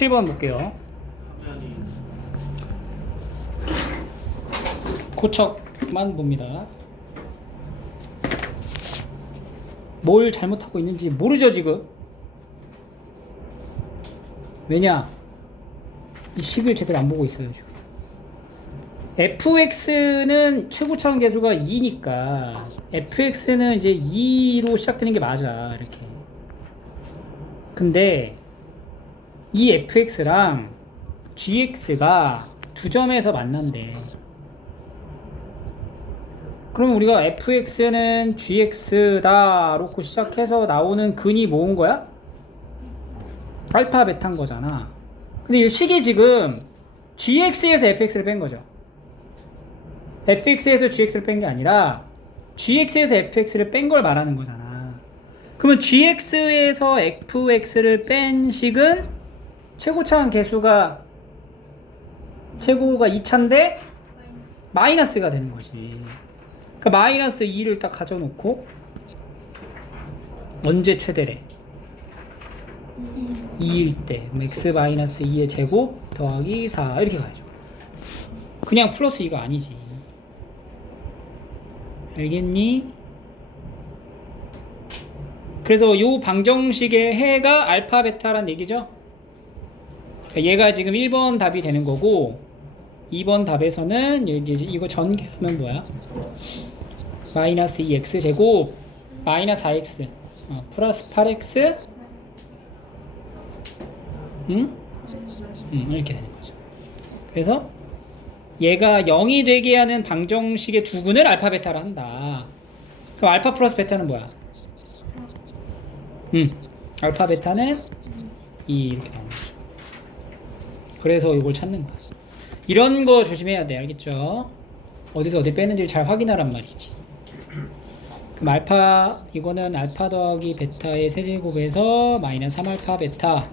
17번 볼게요. 고척만 봅니다. 뭘 잘못하고 있는지 모르죠 지금. 왜냐, 이 식을 제대로 안 보고 있어요 지금. fx는 최고차원 계수가 2니까 fx는 이제 2로 시작되는 게 맞아 이렇게. 근데 이 fx랑 gx가 두 점에서 만난대. 그럼 우리가 fx는 gx다 놓고 시작해서 나오는 근이 뭐인 거야? 알파 베타인 거잖아. 근데 이 식이 지금 gx에서 fx를 뺀 거죠. fx에서 gx를 뺀 게 아니라 gx에서 fx를 뺀 걸 말하는 거잖아. 그러면 gx에서 fx를 뺀 식은 최고차원 계수가 최고가 2차인데 마이너스가 되는 거지. 그러니까 마이너스 2를 딱 가져놓고 언제 최대래? 2일 때 x 마이너스 2의 제곱 더하기 4 이렇게 가야죠. 그냥 플러스 2가 아니지. 알겠니? 그래서 요 방정식의 해가 알파 베타란 얘기죠. 그러니까 얘가 지금 1번 답이 되는 거고 2번 답에서는 이제 이거 전개하면 뭐야? 마이너스 2x 제곱 마이너스 4x 플러스 8x 이렇게 되는 거죠. 그래서 얘가 0이 되게 하는 방정식의 두근을 알파 베타로 한다. 그럼 알파 플러스 베타는 뭐야? 알파 베타는 2 이렇게 나오는 거죠. 그래서 이걸 찾는 거야. 이런 거 조심해야 돼. 알겠죠? 어디서 어디 빼는지 잘 확인하란 말이지. 그럼 알파, 이거는 알파 더하기 베타의 세제곱에서 마이너스 3알파 베타.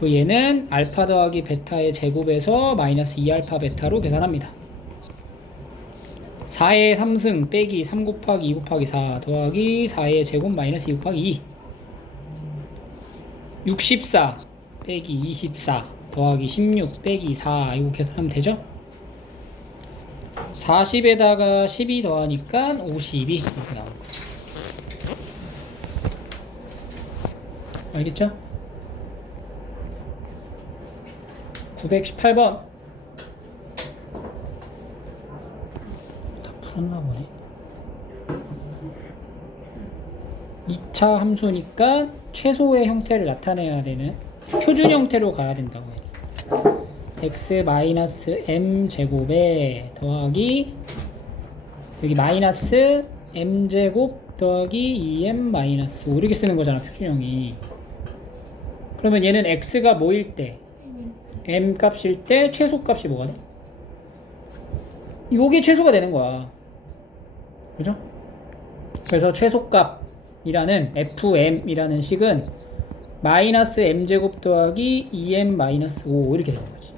그 얘는 알파 더하기 베타의 제곱에서 마이너스 2알파 베타로 계산합니다. 4의 3승 빼기 3 곱하기 2 곱하기 4 더하기 4의 제곱 마이너스 2 곱하기 2 64 빼기 24 더하기 16 빼기 4 이거 계산하면 되죠? 40에다가 12 더하니까 52 이렇게 나오는 거죠. 알겠죠? 918번 다 풀었나 보네. 2차 함수니까 최소의 형태를 나타내야 되는 표준 형태로 가야 된다고 해요. x 마이너스 m 제곱에 더하기 여기 마이너스 m 제곱 더하기 2m 마이너스 5 이렇게 쓰는 거잖아 표준형이. 그러면 얘는 x가 뭐일 때 m 값일 때 최소 값이 뭐가 돼? 요게 최소가 되는 거야. 그죠? 그래서 최소값이라는 fm이라는 식은 마이너스 m제곱 더하기 2m 마이너스 5 이렇게 되는 거지.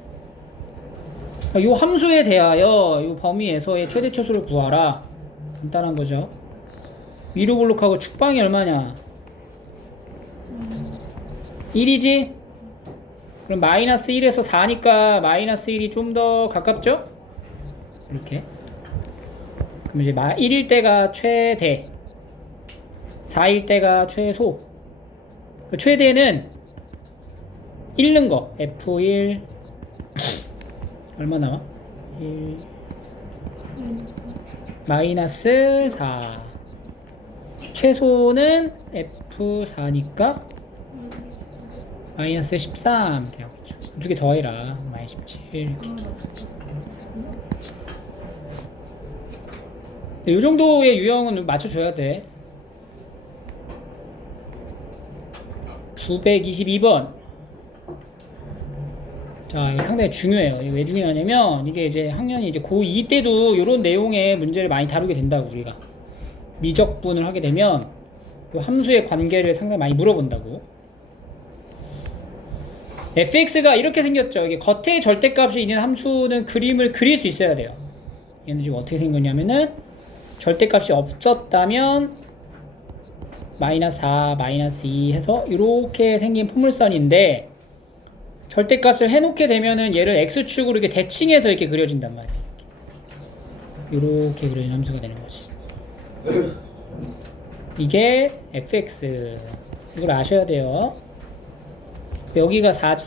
요 함수에 대하여 요 범위에서의 최대 최소를 구하라. 간단한 거죠. 위로 볼록하고 축방이 얼마냐? 1이지? 그럼 마이너스 1에서 4니까 마이너스 1이 좀 더 가깝죠? 이렇게. 그럼 이제 1일 때가 최대, 4일 때가 최소. 최대는 잃는 거. F1 얼마 나와? 1 마이너스 4. 최소는 F4니까 마이너스 13 이렇게 하고 있죠. 두 개 더해라. 마이너스 17 이렇게. 이 정도의 유형은 맞춰줘야 돼. 922번. 자, 이거 상당히 중요해요. 이게 왜 중요하냐면, 이게 이제 학년이 이제 고2 때도 이런 내용의 문제를 많이 다루게 된다고, 우리가. 미적분을 하게 되면, 이 함수의 관계를 상당히 많이 물어본다고. fx가 이렇게 생겼죠. 이게 겉에 절대값이 있는 함수는 그림을 그릴 수 있어야 돼요. 얘는 지금 어떻게 생겼냐면은, 절대값이 없었다면, 마이너스 4, 마이너스 2 해서 이렇게 생긴 포물선인데 절대값을 해놓게 되면은 얘를 x축으로 이렇게 대칭해서 이렇게 그려진단 말이야. 이렇게 그려진 함수가 되는 거지. 이게 fx. 이걸 아셔야 돼요. 여기가 4지.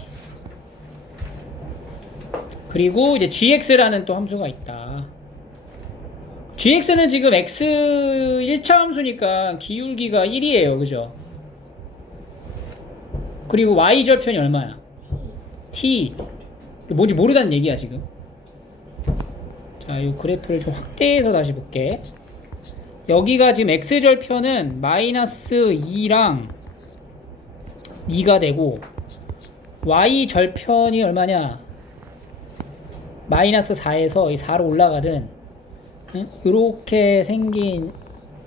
그리고 이제 gx라는 또 함수가 있다. gx는 지금 x 1차 함수니까 기울기가 1이에요. 그죠? 그리고 y 절편이 얼마야? t. 뭔지 모르다는 얘기야 지금. 자, 이 그래프를 좀 확대해서 다시 볼게. 여기가 지금 x 절편은 마이너스 2랑 2가 되고 y 절편이 얼마냐? 마이너스 4에서 이 4로 올라가든 이렇게 생긴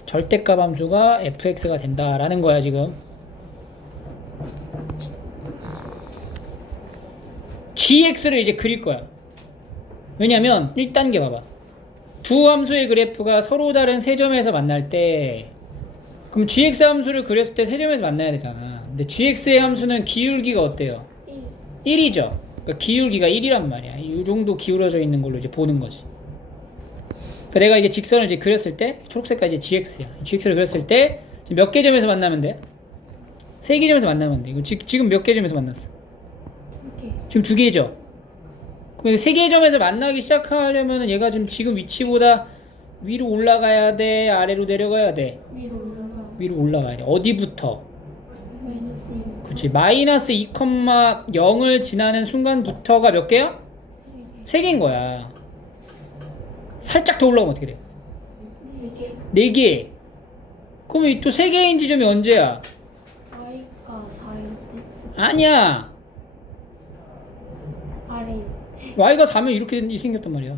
절대값 함수가 fx가 된다라는 거야 지금. gx를 이제 그릴 거야. 왜냐면 1단계 봐봐. 두 함수의 그래프가 서로 다른 세 점에서 만날 때 그럼 gx 함수를 그렸을 때 세 점에서 만나야 되잖아. 근데 gx의 함수는 기울기가 어때요? 1이죠. 그러니까 기울기가 1이란 말이야. 이 정도 기울어져 있는 걸로 이제 보는 거지. 그러니까 내가 이게 직선을 이제 그렸을 때 초록색깔 이제 gx야. gx를 그렸을 때 지금 몇 개 점에서 만나면 돼? 세 개 점에서 만나면 돼. 이거 지금 몇 개 점에서 만났어? 지금 2개죠. 그럼 3개의 점에서 만나기 시작하려면 얘가 지금 위치보다 위로 올라가야 돼? 아래로 내려가야 돼? 위로 올라가야 돼. 어디부터? 그치. 마이너스 2,0을 지나는 순간부터가 몇 개야? 3개인 거야. 살짝 더 올라오면 어떻게 돼? 4개. 그럼 또 3개인 지점이 언제야? y가 4일 때 아니야. 아래 y가 4면 이렇게 생겼단 말이야.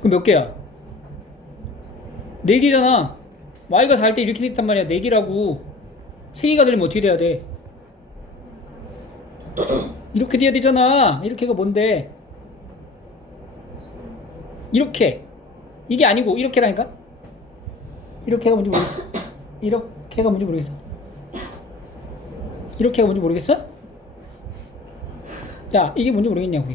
그럼 몇 개야? 4개잖아. y가 4일 때 이렇게 됐단 말이야. 4개라고. 3개가 되려면 어떻게 돼야 돼? 이렇게 돼야 되잖아. 이렇게가 뭔데? 이렇게. 이게 아니고 이렇게라니까? 이렇게가 뭔지 모르겠어. 이렇게가 뭔지 모르겠어. 이렇게가 뭔지 모르겠어? 야, 이게 뭔지 모르겠냐고.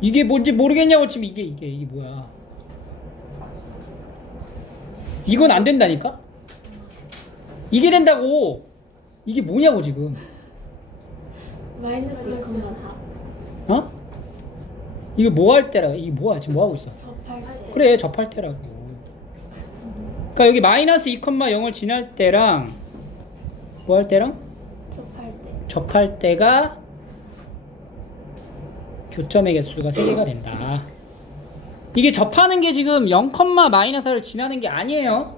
이게 뭔지 모르겠냐고. 지금 이게 뭐야? 이건 안 된다니까? 이게 된다고. 이게 뭐냐고 지금. 마이너스 2,4 어? 이게 뭐 할 때라? 이게 뭐야? 지금 뭐 하고 있어? 접할 때 그래, 접할 때라고. 그러니까 여기 마이너스 2,0을 지날 때랑 뭐 할 때랑 접할 때 접할 때가 교점의 개수가 3개가 된다. 이게 접하는 게 지금 0, 마이너스를 지나는 게 아니에요.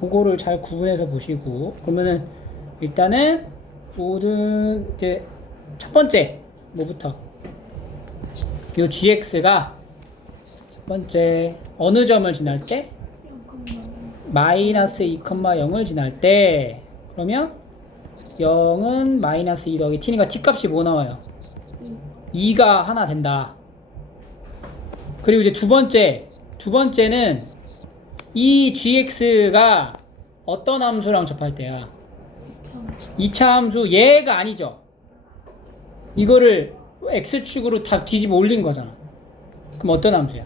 그거를 잘 구분해서 보시고. 그러면은 일단은 모든 이제 첫 번째 뭐부터? 요 gx가 첫 번째 어느 점을 지날 때? 0,0 마이너스 2,0을 지날 때. 그러면 0은 마이너스 2 더하기 t니까 t 값이 뭐 나와요? 2가 하나 된다. 그리고 이제 두 번째는 이 gx가 어떤 함수랑 접할 때야? 2차 함수. 얘가 아니죠. 이거를 x축으로 다 뒤집어 올린 거잖아. 그럼 어떤 함수야?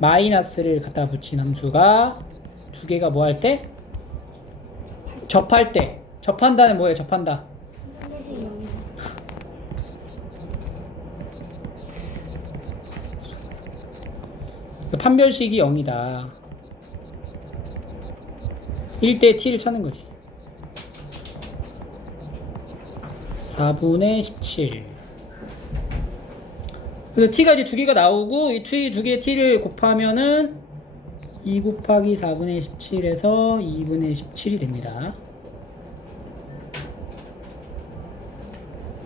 마이너스를 갖다 붙인 함수가 두 개가 뭐 할 때? 접할 때. 접한다는 뭐예요? 접한다. 상대식 0이야 판별식이 0이다. 1대 t를 찾는 거지. 4분의 17. 그래서 t가 이제 두 개가 나오고 이 두 개의 t를 곱하면은 2 곱하기 4분의 17에서 2분의 17이 됩니다.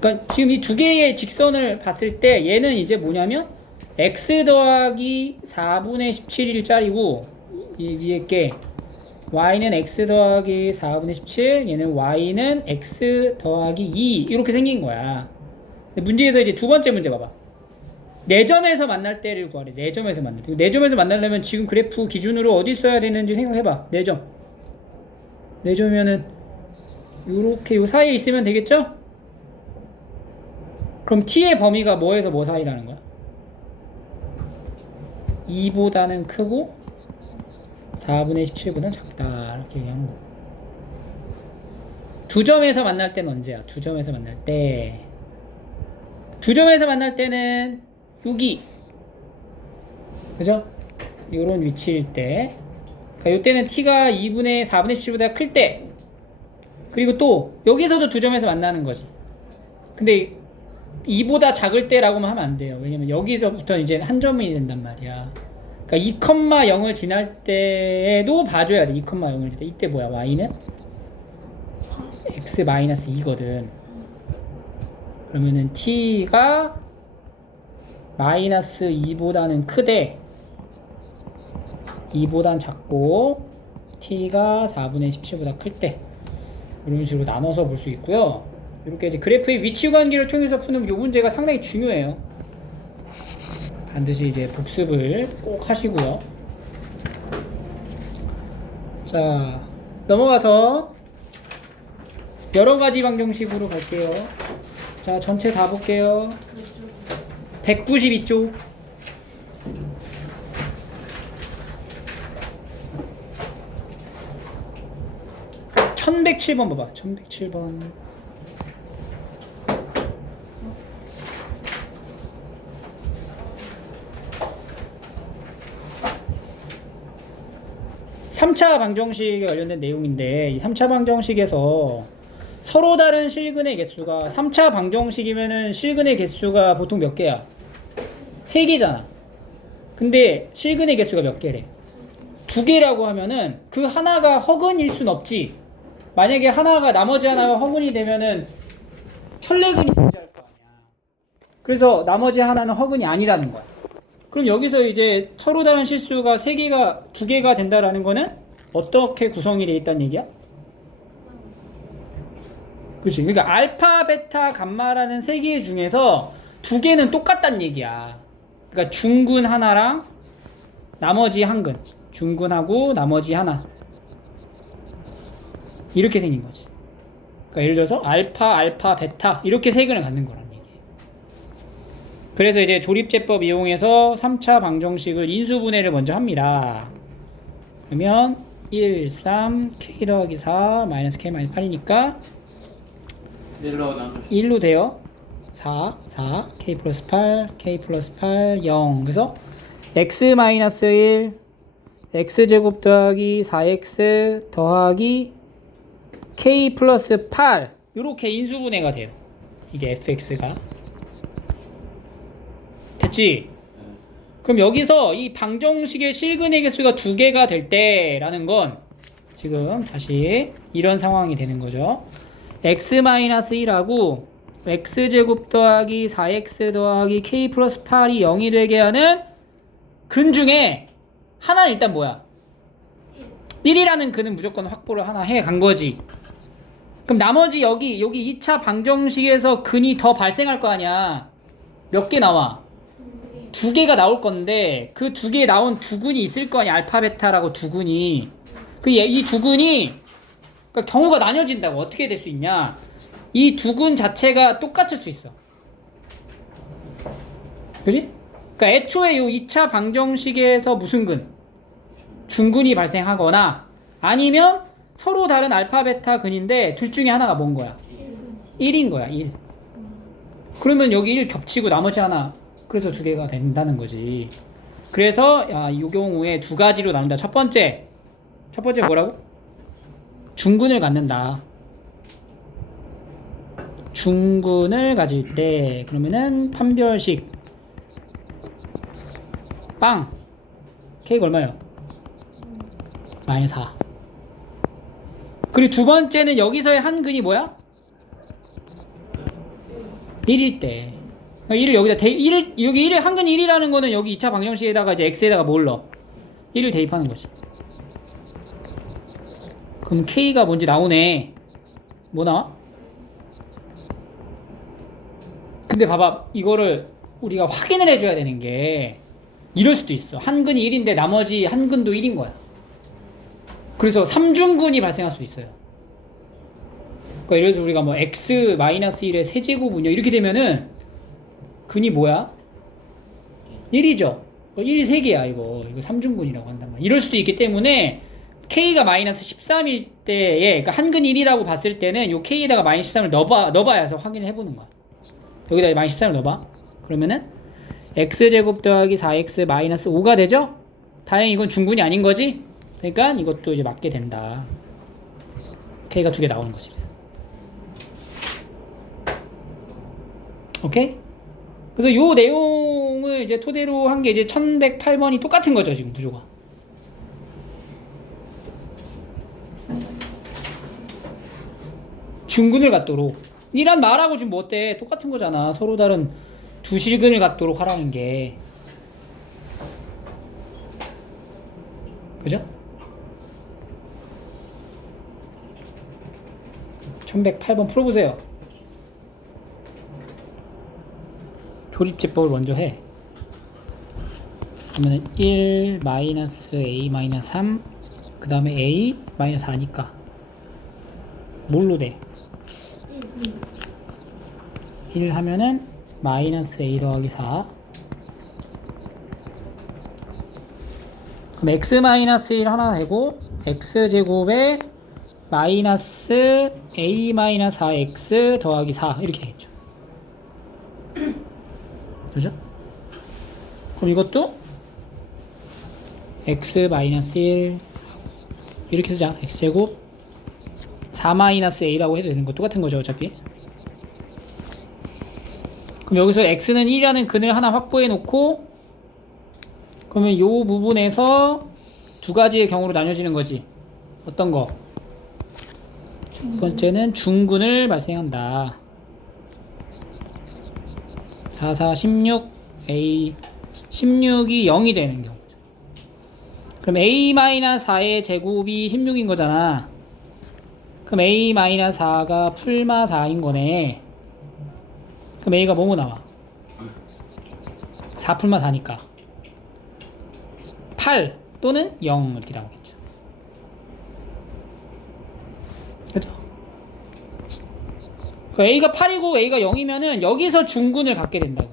그러니까 지금 이 두 개의 직선을 봤을 때 얘는 이제 뭐냐면 x 더하기 4분의 17일짜리고 이 위에 게 y는 x 더하기 4분의 17, 얘는 y는 x 더하기 2 이렇게 생긴 거야. 근데 문제에서 이제 두 번째 문제 봐봐. 4점에서 만날 때를 구하래. 4점에서 만날 때. 4점에서 만나려면 지금 그래프 기준으로 어디 써야 되는지 생각해봐. 4점. 4점이면은 요렇게 요 사이에 있으면 되겠죠? 그럼 t의 범위가 뭐에서 뭐 사이라는 거야? 2보다는 크고 4분의 17보다는 작다. 이렇게 얘기하는 거. 2점에서 만날 때는 언제야? 2점에서 만날 때. 2점에서 만날 때는 여기. 그죠? 요런 위치일 때. 그러니까 요때는 t가 2분의 4분의 17보다 클 때. 그리고 또 여기서도 2점에서 만나는 거지. 근데 2보다 작을 때라고만 하면 안 돼요. 왜냐면 여기서부터 이제 한 점이 된단 말이야. 그러니까 2,0을 지날 때에도 봐줘야 돼. 2,0을 지날 때. 이때 뭐야? y는 4. x-2거든. 그러면은 t가 마이너스 2보다는 크대. 2보단 작고 t가 4분의 17보다 클 때. 이런 식으로 나눠서 볼 수 있고요. 이렇게 이제 그래프의 위치 관계를 통해서 푸는 이 문제가 상당히 중요해요. 반드시 이제 복습을 꼭 하시고요. 자, 넘어가서 여러 가지 방정식으로 갈게요. 자, 전체 다 볼게요. 192쪽. (1107번) 봐봐. 1107번. (3차) 방정식에 관련된 내용인데 이 3차 방정식에서 서로 다른 실근의 개수가 3차 방정식이면은 실근의 개수가 보통 몇 개야? 3개잖아. 근데 실근의 개수가 몇 개래? 2개라고 하면은 그 하나가 허근일 순 없지. 만약에 하나가 나머지 하나가 허근이 되면은 혈내근이 존재할 거 아니야. 그래서 나머지 하나는 허근이 아니라는 거야. 그럼 여기서 이제 서로 다른 실수가 3개가 2개가 된다라는 거는 어떻게 구성이 돼 있다는 얘기야? 그렇지. 그러니까 알파, 베타, 감마라는 3개 중에서 2개는 똑같다는 얘기야. 그러니까 중근 하나랑 나머지 한 근. 중근하고 나머지 하나. 이렇게 생긴 거지. 그러니까 예를 들어서 알파, 알파, 베타 이렇게 3근을 갖는 거란 얘기예요. 그래서 이제 조립제법 이용해서 3차 방정식을 인수분해를 먼저 합니다. 그러면 1, 3, k 더하기 4 마이너스 k 마이너스 8이니까 1로 돼요. 4, 4, k 플러스 8, k 플러스 8, 0. 그래서 x 마이너스 1, x제곱 더하기 4x 더하기 k 플러스 8 이렇게 인수분해가 돼요. 이게 fx가 됐지? 그럼 여기서 이 방정식의 실근의 개수가 2개가 될 때라는 건 지금 다시 이런 상황이 되는 거죠. x-1하고 x제곱 더하기 4x 더하기 k 플러스 8이 0이 되게 하는 근 중에 하나는 일단 뭐야? 1이라는 근은 무조건 확보를 하나 해 간 거지. 그럼 나머지 여기 2차 방정식에서 근이 더 발생할 거 아니야. 몇 개 나와? 2개가 나올 건데 그 2개 나온 두 근이 있을 거 아니야. 알파 베타라고 두 근이. 이 두 근이 그러니까 경우가 나뉘어진다고. 어떻게 될 수 있냐? 이 두 근 자체가 똑같을 수 있어. 그지? 그러니까 애초에 이 2차 방정식에서 무슨 근? 중근이 발생하거나 아니면 서로 다른 알파 베타 근인데 둘 중에 하나가 뭔 거야? 1인 거야. 1. 그러면 여기 1 겹치고 나머지 하나 그래서 2개가 된다는 거지. 그래서 이 경우에 2가지로 나눈다. 첫 번째 뭐라고? 중근을 갖는다. 중근을 가질 때 그러면은 판별식 빵 K가 얼마예요? 마이너스 4. 그리고 두 번째는 여기서의 한 근이 뭐야? 1일 때. 1을 여기다 여기 1을 한 근이 1이라는 거는 여기 2차 방정식에다가 이제 x에다가 뭘 넣어? 1을 대입하는 거지. 그럼 K가 뭔지 나오네. 뭐 나와? 근데 봐봐. 이거를 우리가 확인을 해줘야 되는 게 이럴 수도 있어. 한 근이 1인데 나머지 한 근도 1인 거야. 그래서 3중근이 발생할 수 있어요. 그러니까 예를 들어서 우리가 뭐 x-1의 세제곱은요 이렇게 되면은 근이 뭐야? 1이죠. 1이 3개야 이거 3중근이라고 한단 말이야. 이럴 수도 있기 때문에 k가 마이너스 13일 때에 그러니까 한 근 1이라고 봤을 때는 요 k에다가 마이너스 13을 넣어봐야 해서 확인을 해보는 거야. 여기다 마이너스 13을 넣어봐. 그러면은 x제곱 더하기 4x 마이너스 5가 되죠? 다행히 이건 중근이 아닌 거지? 그러니까 이것도 이제 맞게 된다. k가 2개 나오는 거지. 오케이? 그래서 요 내용을 이제 토대로 한 게 이제 1108번이 똑같은 거죠, 지금 구조가. 중근을 갖도록. 이란 말하고 지금 뭐 어때? 똑같은 거잖아. 서로 다른 두 실근을 갖도록 하라는 게. 그죠? 1108번 풀어보세요. 조립제법을 먼저 해. 그러면 1 마이너스 a 마이너스 3 그 다음에 a 마이너스 4니까 뭘로 돼? 1 하면은 마이너스 a 더하기 4 그럼 x 마이너스 1 하나 되고 x제곱에 마이너스 a 마이너스 4x 더하기 4 이렇게 되겠죠. 그죠? 그럼 이것도 x 마이너스 1 이렇게 쓰자. x제곱 4 마이너스 a라고 해도 되는 거 똑같은 거죠 어차피. 그럼 여기서 x는 1이라는 근을 하나 확보해 놓고 그러면 요 부분에서 두 가지의 경우로 나뉘어지는 거지. 어떤 거? 두 번째는 중근을 발생한다. 4, 4, 16 a 16이 0이 되는 경우. 그럼 a-4의 제곱이 16인 거잖아. 그럼 a-4가 풀마 4인 거네. 그럼 a가 뭐뭐 나와? 4 풀마 4니까 8 또는 0 이렇게 나오겠죠. 그죠? 그러니까 a가 8이고 a가 0이면은 여기서 중근을 갖게 된다고.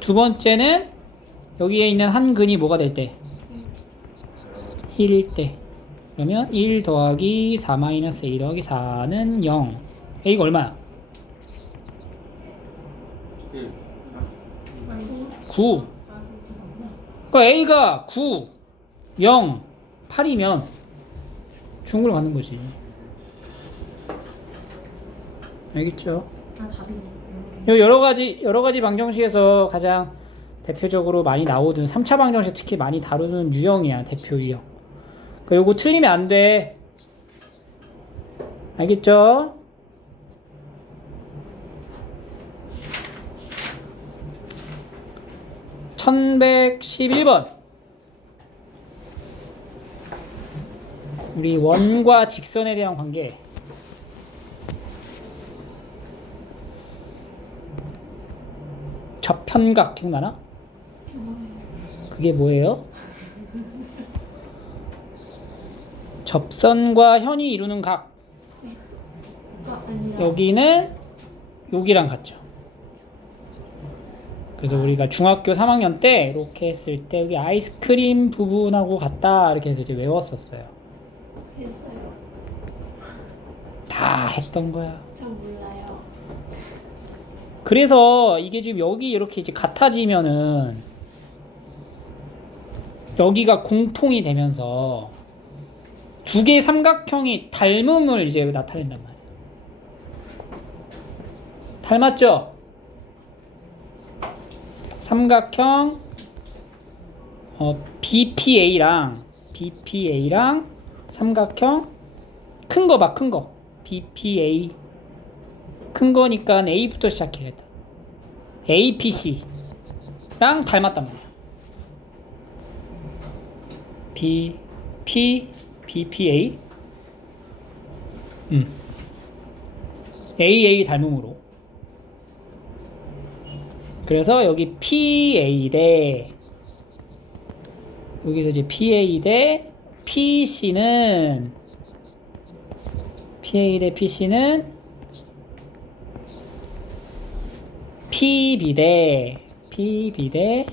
두 번째는 여기에 있는 한 근이 뭐가 될 때? 1일 때. 그러면 1 더하기 4 마이너스 a 더하기 4는 0. a가 얼마야? 9. 그러니까 a가 9, 0, 8이면 중근을 갖는 거지. 알겠죠? 여러 가지 방정식에서 가장 대표적으로 많이 나오던 3차 방정식 특히 많이 다루는 유형이야. 대표 유형. 그러니까 요거 틀리면 안 돼. 알겠죠? (1111번) 우리 원과 직선에 대한 관계. 접현각 기억나나? 그게 뭐예요? 접선과 현이 이루는 각. 여기는 여기랑 같죠. 그래서 우리가 중학교 3학년 때 이렇게 했을 때 여기 아이스크림 부분하고 같다 이렇게 해서 이제 외웠었어요. 했어요. 다 했던 거야. 전 몰라요. 그래서 이게 지금 여기 이렇게 이제 같아지면은 여기가 공통이 되면서 두 개의 삼각형이 닮음을 이제 나타낸단 말이에요. 닮았죠? 삼각형 BPA랑 삼각형 큰 거 봐, 큰 거. BPA 큰 거니까 A부터 시작해야겠다. APC랑 닮았단 말이야. BPA AA 닮음으로 그래서 여기 PA 대 여기서 이제 PA 대 PC는 PA 대 PC는 PB 대 PB 대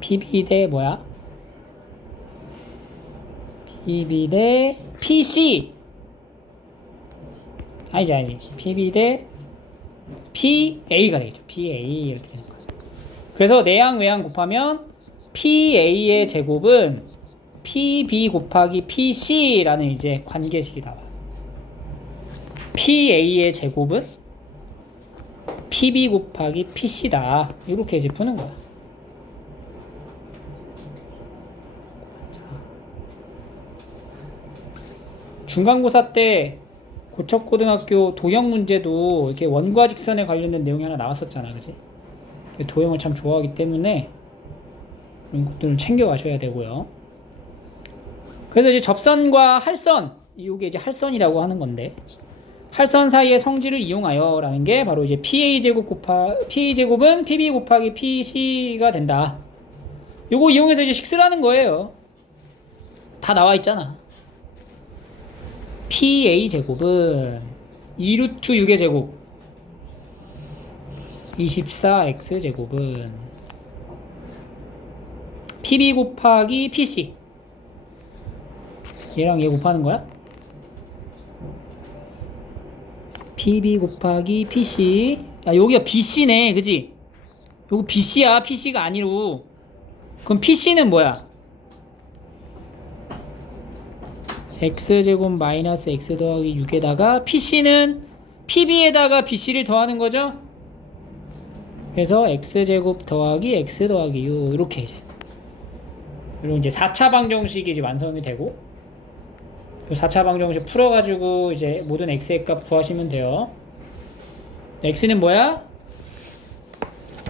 PB 대 뭐야? PB 대 PC 아니지 PB 대 PA가 되겠죠. PA 이렇게 되는 거예요. 그래서 내양 외양 곱하면 PA의 제곱은 PB 곱하기 PC라는 이제 관계식이 나와요. PA의 제곱은 PB 곱하기 PC다. 이렇게 이제 푸는 거야. 중간고사 때 고척고등학교 도형 문제도 이렇게 원과 직선에 관련된 내용이 하나 나왔었잖아, 그지? 도형을 참 좋아하기 때문에 이런 것들을 챙겨 가셔야 되고요. 그래서 이제 접선과 할선, 이게 이제 할선이라고 하는 건데, 할선 사이의 성질을 이용하여라는 게 바로 이제 PA 제곱은 PB 곱하기 PC가 된다. 요거 이용해서 이제 식스라는 거예요. 다 나와 있잖아. PA 제곱은 2루트 6의 제곱 24x 제곱은 PB 곱하기 PC 얘랑 얘 곱하는 거야? PB 곱하기 PC 여기가 BC네 그지? 요거 BC야 PC가 아니로 그럼 PC는 뭐야? x제곱 마이너스 x 더하기 6에다가 PC는 PB에다가 BC를 더하는 거죠? 그래서 x제곱 더하기 x 더하기 6 이렇게 이제 그리고 이제 4차 방정식이 이제 완성이 되고 4차 방정식 풀어가지고 이제 모든 x의 값 구하시면 돼요. x는 뭐야?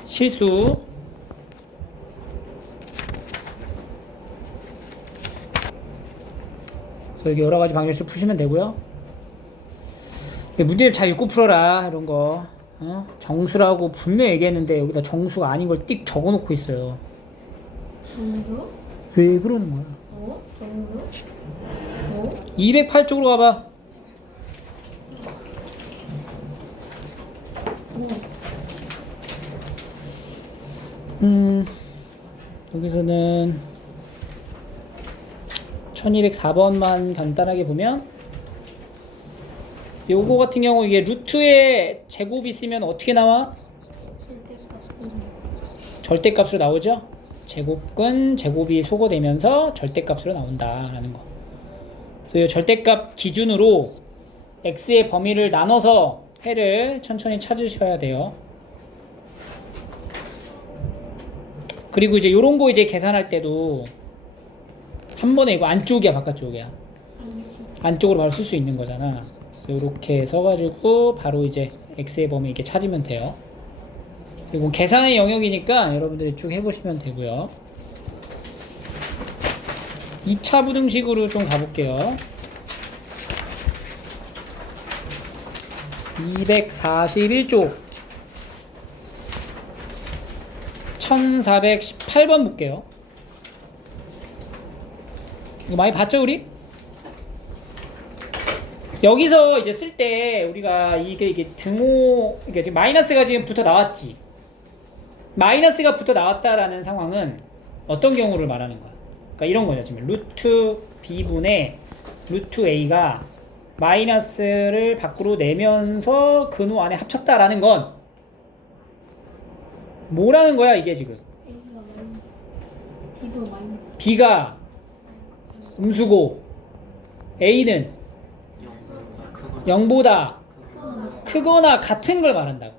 실수. 그래서 여기 여러 가지 방정식 푸시면 되고요. 문제를 잘 읽고 풀어라 이런 거. 정수라고 분명히 얘기했는데 여기다 정수가 아닌 걸 띡 적어놓고 있어요. 정수? 왜 그러는 거야? 정수? 208쪽으로 가봐. 여기서는 1204번만 간단하게 보면 요거 같은 경우 이게 루트에 제곱이 있으면 어떻게 나와? 절대값으로 나오죠? 제곱근 제곱이 소거되면서 절대값으로 나온다라는 거. 그래서 이 절대값 기준으로 x의 범위를 나눠서 해를 천천히 찾으셔야 돼요. 그리고 이제 요런 거 이제 계산할 때도 한 번에 이거 안쪽이야 바깥쪽이야? 안쪽으로 바로 쓸 수 있는 거잖아. 이렇게 써가지고 바로 이제 x의 범위 이렇게 찾으면 돼요. 그리고 계산의 영역이니까 여러분들이 쭉 해보시면 되고요. 2차 부등식으로 좀 가볼게요. 241쪽 1418번 볼게요. 이거 많이 봤죠 우리? 여기서 이제 쓸 때 우리가 이게 등호 이게 지금 마이너스가 지금 붙어 나왔지. 마이너스가 붙어 나왔다라는 상황은 어떤 경우를 말하는 거야? 그러니까 이런 거죠. 지금 루트 b분의 루트 a가 마이너스를 밖으로 내면서 근호 안에 합쳤다라는 건 뭐라는 거야 이게 지금? A가 마이너스 B도 마이너스 b가 음수고 a는 0보다 크거나 같은 걸 말한다고.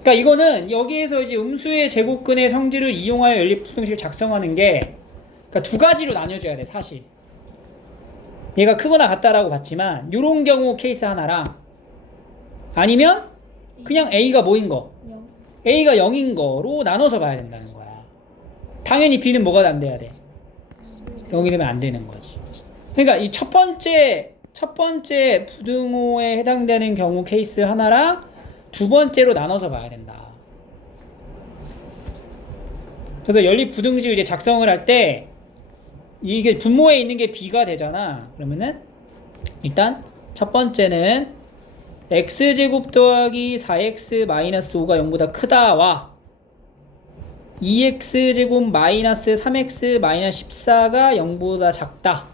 그러니까 이거는 여기에서 이제 음수의 제곱근의 성질을 이용하여 연립부등식을 작성하는 게 그러니까 두 가지로 나뉘어져야 돼 사실. 얘가 크거나 같다라고 봤지만 요런 경우 케이스 하나랑 아니면 그냥 a가 뭐인 거? 0 a가 0인 거로 나눠서 봐야 된다는 거야. 당연히 b는 뭐가 안 돼야 돼? 0이 되면 안 되는 거지. 그러니까 이 첫 번째 부등호에 해당되는 경우 케이스 하나랑 두 번째로 나눠서 봐야 된다. 그래서 연립부등식을 이제 작성을 할 때 이게 분모에 있는 게 b가 되잖아. 그러면은 일단 첫 번째는 x제곱 더하기 4x 마이너스 5가 0보다 크다와 2x제곱 마이너스 3x 마이너스 14가 0보다 작다.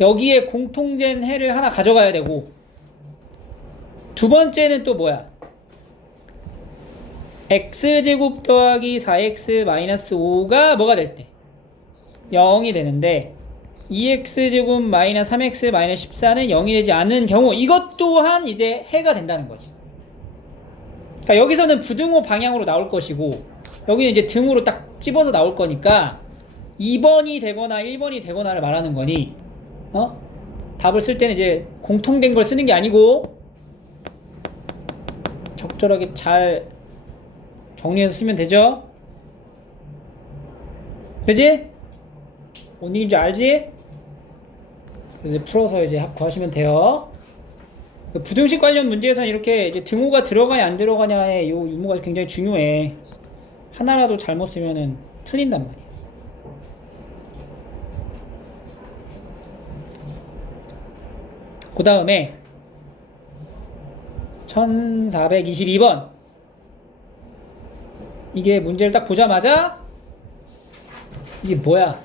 여기에 공통된 해를 하나 가져가야 되고, 두 번째는 또 뭐야? x제곱 더하기 4x 마이너스 5가 뭐가 될 때? 0이 되는데 2x제곱 마이너스 3x 마이너스 14는 0이 되지 않은 경우, 이것 또한 이제 해가 된다는 거지. 그러니까 여기서는 부등호 방향으로 나올 것이고 여기는 이제 등으로 딱 집어서 나올 거니까 2번이 되거나 1번이 되거나를 말하는 거니, 답을 쓸 때는 이제 공통된 걸 쓰는 게 아니고 적절하게 잘 정리해서 쓰면 되죠? 그지? 뭔 얘기인지 알지? 그래서 이제 풀어서 이제 구하시면 돼요. 부등식 관련 문제에서는 이렇게 이제 등호가 들어가냐 안 들어가냐의 이 유무가 굉장히 중요해. 하나라도 잘못 쓰면은 틀린단 말이야. 그 다음에 1422번. 이게 문제를 딱 보자마자 이게 뭐야?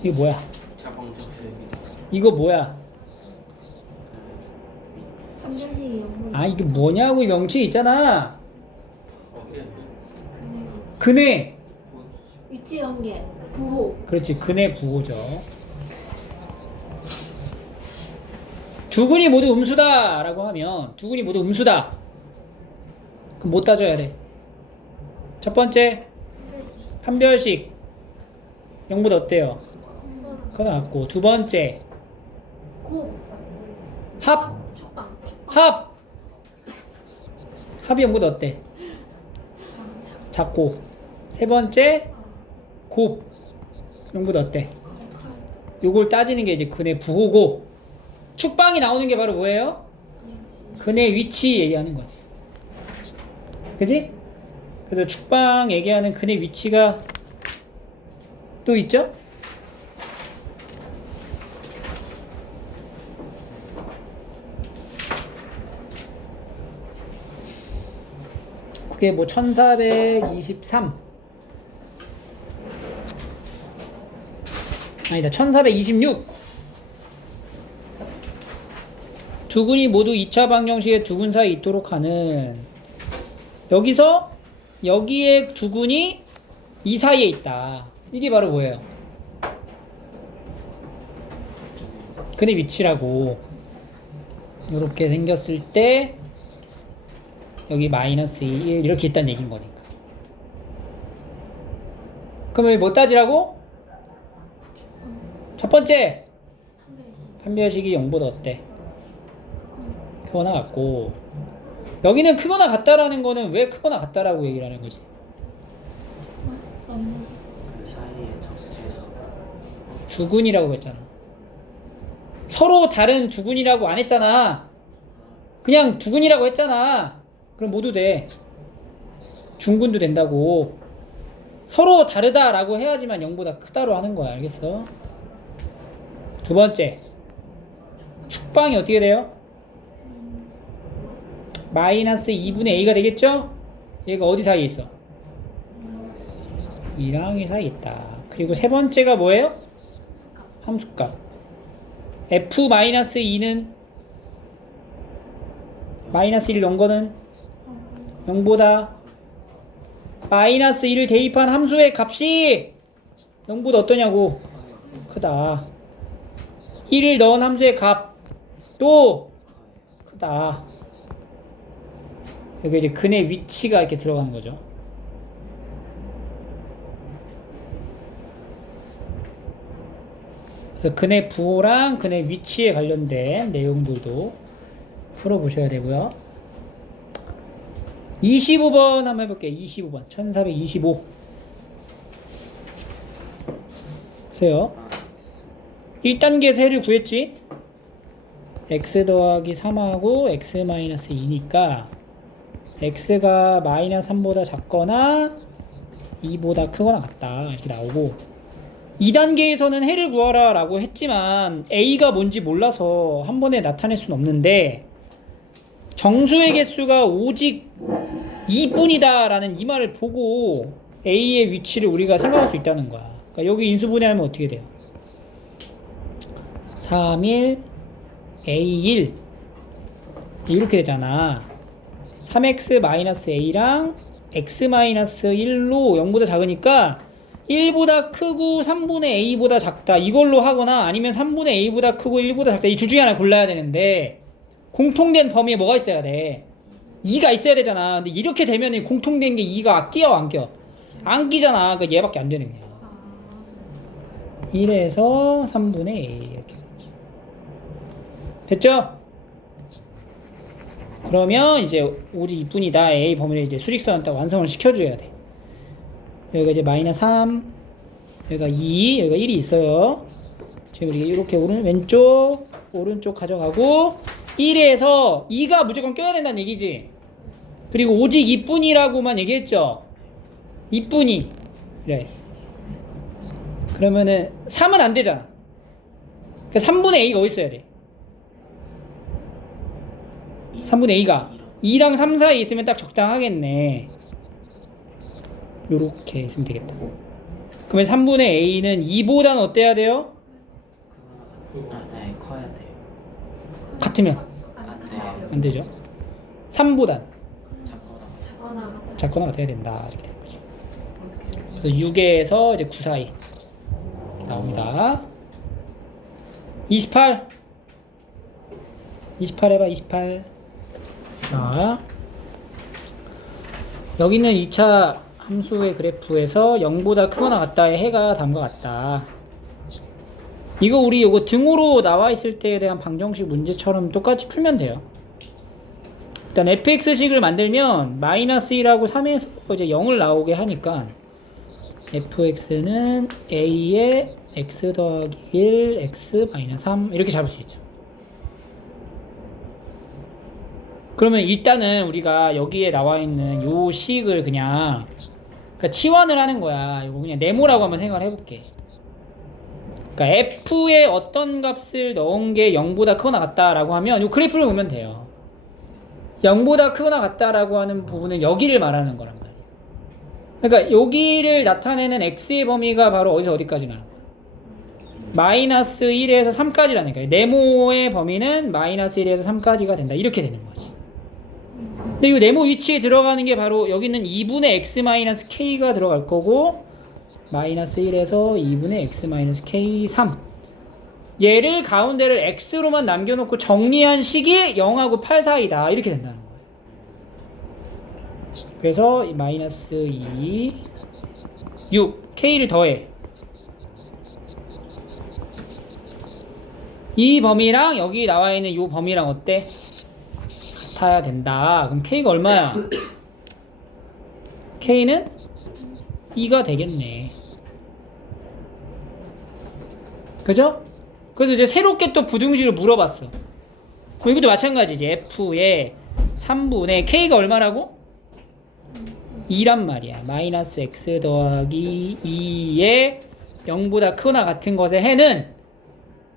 이게 뭐야? 이거 뭐야? 함정식이 0보다 아, 이게 뭐냐고. 이 명칭 있잖아. 근해. 위치관계 부호. 그렇지, 근해 부호죠. 두근이 모두 음수다 라고 하면, 두근이 모두 음수다, 그럼 뭐 따져야 돼? 첫 번째, 판별식 0보다 어때요? 그거 나왔고, 두 번째 고 합. 축방 합이 0보다 어때? 작고. 세 번째 곱 0보다 어때? 요걸 따지는 게 이제 근의 부호고, 축방이 나오는 게 바로 뭐예요? 근의 위치 얘기하는 거지. 그지? 그래서 축방 얘기하는 근의 위치가 또 있죠? 그게 뭐 1423, 아니다, 1426. 두근이 모두 2차 방정식의 두근 사이에 있도록 하는, 여기서 여기에 두근이 이 사이에 있다. 이게 바로 뭐예요? 근의 위치라고. 이렇게 생겼을 때 여기 마이너스 1 이렇게 있다는 얘기인 거니까. 그럼 여기 뭐 따지라고? 첫 번째, 판별식이 0보다 어때? 크거나 같고. 여기는 크거나 같다라는 거는 왜 크거나 같다라고 얘기를 하는 거지? 그 사이에 적재에서 두근이라고 했잖아. 서로 다른 두근이라고 안 했잖아. 그냥 두근이라고 했잖아. 그럼 모두 돼. 중근도 된다고. 서로 다르다라고 해야지만 0보다 크다로 하는 거야. 알겠어? 두 번째, 축방이 어떻게 돼요? 마이너스 2분의 a가 되겠죠? 얘가 어디 사이에 있어? 2랑 2 사이에 있다. 그리고 세 번째가 뭐예요? 함수값. f-2는 마이너스 1 넣은 거는 0보다, 마이너스 1을 대입한 함수의 값이 0보다 어떠냐고? 크다. 1을 넣은 함수의 값도 크다. 여기 이제 근의 위치가 이렇게 들어가는 거죠. 그래서 근의 부호랑 근의 위치에 관련된 내용들도 풀어보셔야 되고요. 25번 한번 해볼게요. 25번 1425 보세요. 1단계 세를 구했지. x 더하기 3하고 x 마이너스 2니까 x가 마이너스 3보다 작거나 2보다 크거나 같다 이렇게 나오고 2단계에서는 해를 구하라 라고 했지만 a가 뭔지 몰라서 한 번에 나타낼 수는 없는데 정수의 개수가 오직 2뿐이다 라는 이 말을 보고 a의 위치를 우리가 생각할 수 있다는 거야. 그러니까 여기 인수분해하면 어떻게 돼요? 3, 1, a1 이렇게 되잖아. 3x-a랑 x-1로 0보다 작으니까 1보다 크고 3분의 a보다 작다 이걸로 하거나 아니면 3분의 a보다 크고 1보다 작다 이 둘 중에 하나 골라야 되는데 공통된 범위에 뭐가 있어야 돼? 2가 있어야 되잖아. 근데 이렇게 되면 공통된 게 2가 끼어 안 끼어? 안 끼잖아. 그러니까 얘밖에 안 되는 거야. 1에서 3분의 a 이렇게 됐죠? 그러면 이제 오직 2뿐이다 a 범위를 이제 수직선을 딱 완성을 시켜줘야 돼. 여기가 이제 마이너스 3, 여기가 2, 여기가 1이 있어요. 지금 우리 이렇게 왼쪽, 오른쪽 가져가고 1에서 2가 무조건 껴야 된다는 얘기지. 그리고 오직 2뿐이라고만 얘기했죠. 2뿐이 그래. 그러면은 3은 안 되잖아. 그러니까 3분의 a가 어디 있어야 돼? 3분의 a가 2랑 3 사이에 있으면 딱 적당하겠네. 요렇게 있으면 되겠다. 그러면 3분의 a는 2보다는 어때야 돼요? 네, 커야 돼요. 같으면 안 돼요. 안 되죠. 3보단 작거나 작거나 같아야 된다. 이렇게 되는 거지. 그래서 6에서 이제 9 사이 나옵니다. 28 해봐. 28. 자, 여기는 2차 함수의 그래프에서 0보다 크거나 같다의 해가 다음과 같다. 이거 우리 요거 등호로 나와 있을 때에 대한 방정식 문제처럼 똑같이 풀면 돼요. 일단 fx식을 만들면 마이너스 1하고 3에서 이제 0을 나오게 하니까 fx는 a에 x 더하기 1, x 마이너스 3 이렇게 잡을 수 있죠. 그러면 일단은 우리가 여기에 나와 있는 요 식을 그냥 그러니까 치환을 하는 거야. 이거 그냥 네모라고 한번 생각을 해볼게. 그러니까 f에 어떤 값을 넣은 게 0보다 크거나 같다라고 하면 이 그래프를 보면 돼요. 0보다 크거나 같다라고 하는 부분은 여기를 말하는 거란 말이에요. 그러니까 여기를 나타내는 x의 범위가 바로 어디서 어디까지 나는 거예요? 마이너스 1에서 3까지라는 거예요. 네모의 범위는 마이너스 1에서 3까지가 된다. 이렇게 되는 거지. 근데 이 네모 위치에 들어가는 게 바로 여기는 2분의 x 마이너스 k가 들어갈 거고 마이너스 1에서 2분의 x 마이너스 k 3 얘를 가운데를 x로만 남겨놓고 정리한 식이 0하고 8 사이다 이렇게 된다는 거예요. 그래서 이 마이너스 2 6 k를 더해 이 범위랑 여기 나와 있는 이 범위랑 어때? 같아야 된다. 그럼 k가 얼마야? k는 2가 되겠네. 그죠? 그래서 이제 새롭게 또 부등식을 물어봤어. 이것도 마찬가지지. f에 3분의 k가 얼마라고? 2란 말이야. 마이너스 x 더하기 2에 0보다 크거나 같은 것의 해는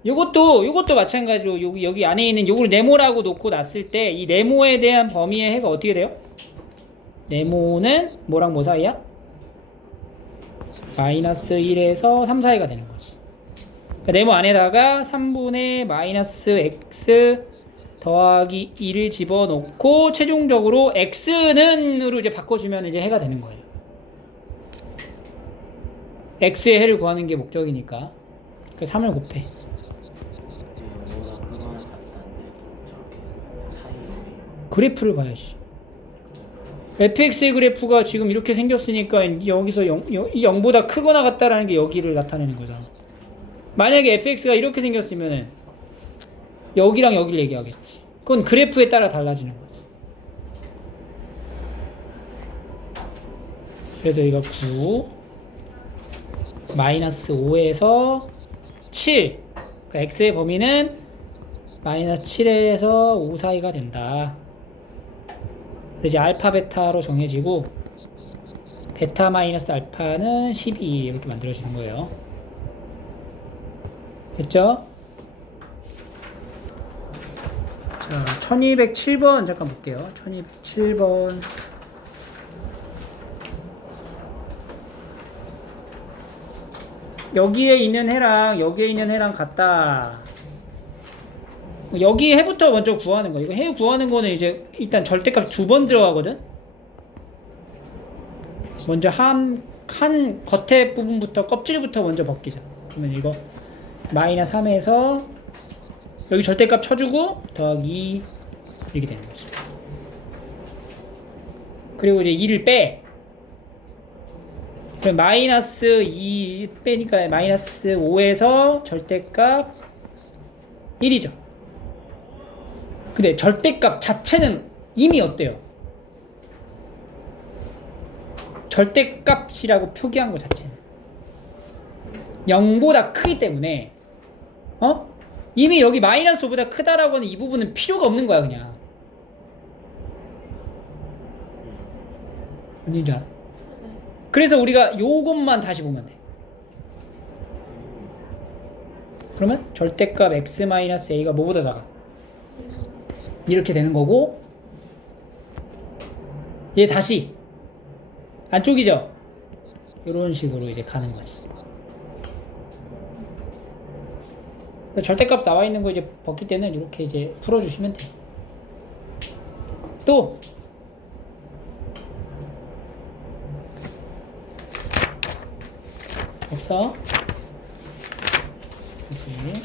요것도 마찬가지로 여기 안에 있는 요걸 네모라고 놓고 놨을 때 이 네모에 대한 범위의 해가 어떻게 돼요? 네모는 뭐랑 뭐 사이야? 마이너스 1에서 3 사이가 되는 거지. 그러니까 네모 안에다가 3분의 마이너스 x 더하기 2를 집어넣고 최종적으로 x는으로 이제 바꿔주면 이제 해가 되는 거예요. x의 해를 구하는 게 목적이니까. 그 3을 곱해. 0보다 크거나 같다는데 저렇게 사이에 그래프를 봐야지. fx의 그래프가 지금 이렇게 생겼으니까 여기서 0보다 크거나 같다라는 게 여기를 나타내는 거잖아. 만약에 fx가 이렇게 생겼으면 여기랑 여기를 얘기하겠지. 그건 그래프에 따라 달라지는 거지. 그래서 이거 9 마이너스 5에서 7 그러니까 x의 범위는 마이너스 7에서 5 사이가 된다. 그래서 이제 알파 베타로 정해지고 베타 마이너스 알파는 12 이렇게 만들어지는 거예요. 됐죠? 자, 1207번 잠깐 볼게요. 1207번. 여기에 있는 해랑 여기에 있는 해랑 같다. 여기 해부터 먼저 구하는 거. 이거 해 구하는 거는 이제 일단 절대값 2번 들어가거든. 먼저 한 겉에 부분부터 껍질부터 먼저 벗기자. 그러면 이거 마이너스 3에서 여기 절대값 쳐주고 더하기 2 이렇게 되는 거지. 그리고 이제 2를 빼. 그럼 마이너스 2 빼니까 마이너스 5에서 절대값 1이죠. 근데 절대값 자체는 이미 어때요? 절대값이라고 표기한 것 자체는 0보다 크기 때문에 이미 여기 마이너스 5보다 크다라고 하는 이 부분은 필요가 없는 거야 그냥. 뭔지 알아? 그래서 우리가 요것만 다시 보면 돼. 그러면 절대값 x-a가 뭐보다 작아? 이렇게 되는 거고, 얘 다시 안쪽이죠? 이런 식으로 이제 가는 거지. 절대값 나와 있는 거 이제 벗길 때는 이렇게 이제 풀어주시면 돼. 또 없어? 그렇지.